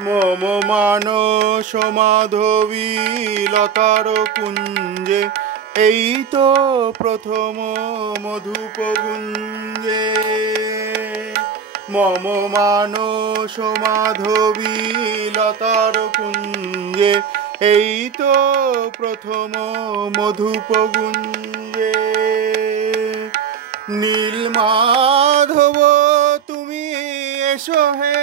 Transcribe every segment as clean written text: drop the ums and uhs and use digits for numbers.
মম মানস মাধবী লতার কুঞ্জে, এই তো প্রথম মধুপ গুঞ্জে। মম মানস মাধবী লতার কুঞ্জে, এই তো প্রথম মধুপ গুঞ্জে। নীল মাধব তুমি এসো হে,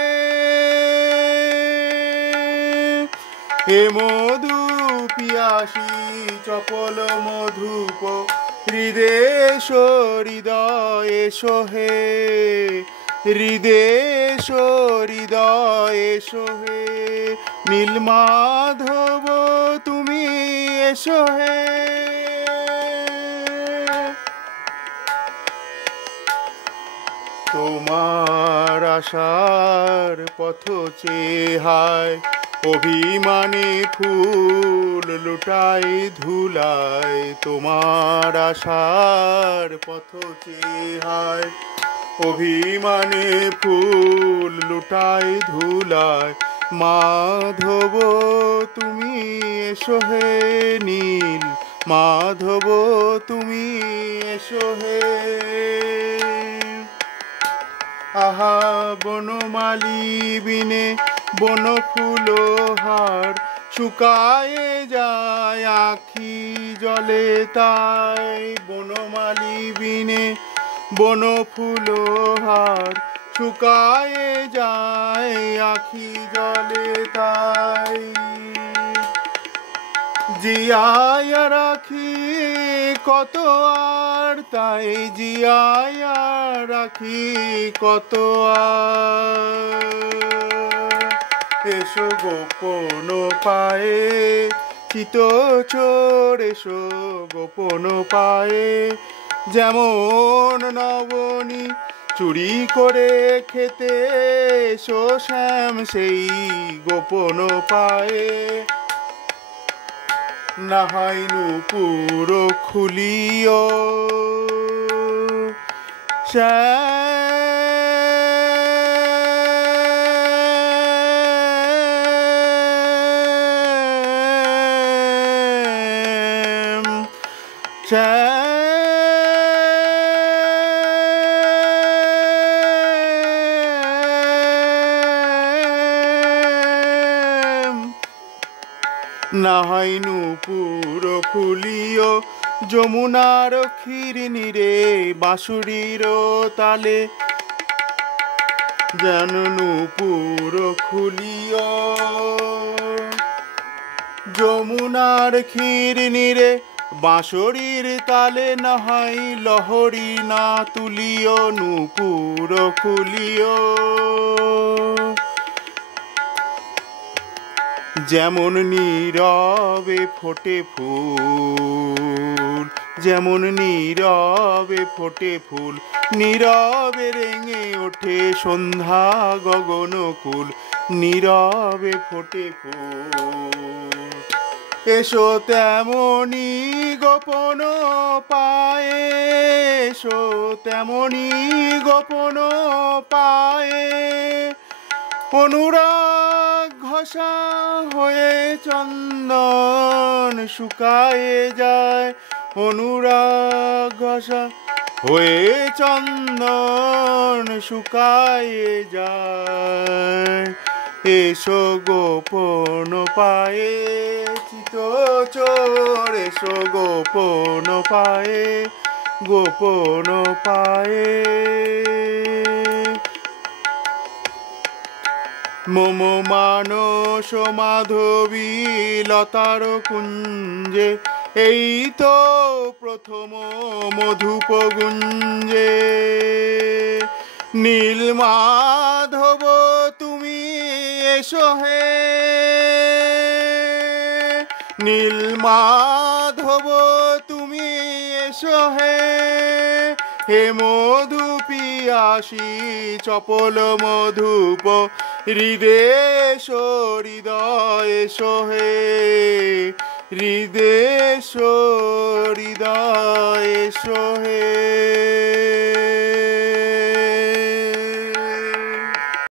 হে মধু পিয়াসী চপল মধুপ, হৃদেশ হৃদয় এসো হে, হৃদেশ হৃদয় এসো হে। নীল মাধব তুমি এসো হে। তোমার আশার পথ চেহায়, অভিমানে ফুল লুটাই ধুলায়। তোমার আশার পথ চেহায়, অভিমানে ফুল লুটাই ধুলায়। মাধব তুমি এসো হে, নীল মাধব তুমি এসো হে। আহা বনমালী বিনে বন ফুলহার, শুকায়ে যায় আখি জলে তাই। বনমালী বিনে বন ফুলহার, শুকায়ে যায় আখি জলে তাই। জিয়ায়া রাখি কত আর তাই, জিয়ায়া রাখি কত আর। এসো গোপন পায়ে চিতচোর, এসো গোপন পায়ে। যেমন নবনী চুরি করে খেতে, এসো শ্যাম সেই গোপন পায়ে। নাহাই নূপুর খুলিও শ্যাম, শ্যাম। নাহাই নূপুর খুলিও যমুনার ক্ষীর নীরে, বাঁশুরীর তালে যেন নূপুর খুলিও। যমুনার ক্ষীর নীরে বাঁশুরীর তালে, নাহাই লহরী না তুলিও নূপুর খুলিও। যেমন নীরবে ফোটে ফুল, যেমন নীরবে ফোটে ফুল, নীরবে রেঙে ওঠে সন্ধ্যা গগনকুল, নীরবে ফোটে ফুল। এসো তেমনি গোপন পায়ে, এসো তেমনি গোপন পায়ে। অনুরাগ ঘষা হয়ে চন্দন শুকায়ে যায়, অনুরাগ ঘষা হয়ে চন্দন শুকায়ে যায়। এসো গোপন পায়ে চিতচোর, এসো গোপন পায়ে, গোপন পায়ে। মম মানস মাধবী লতার কুঞ্জে, এই তো প্রথম মধুপ গুঞ্জে। নীল মাধব তুমি এসো হে, নীল মাধব তুমি এসো হে। হে মধু পিয়াসী চপল মধুপ, হৃদেশ হৃদয় এসো হে, হৃদেশ হৃদয় এসো হে।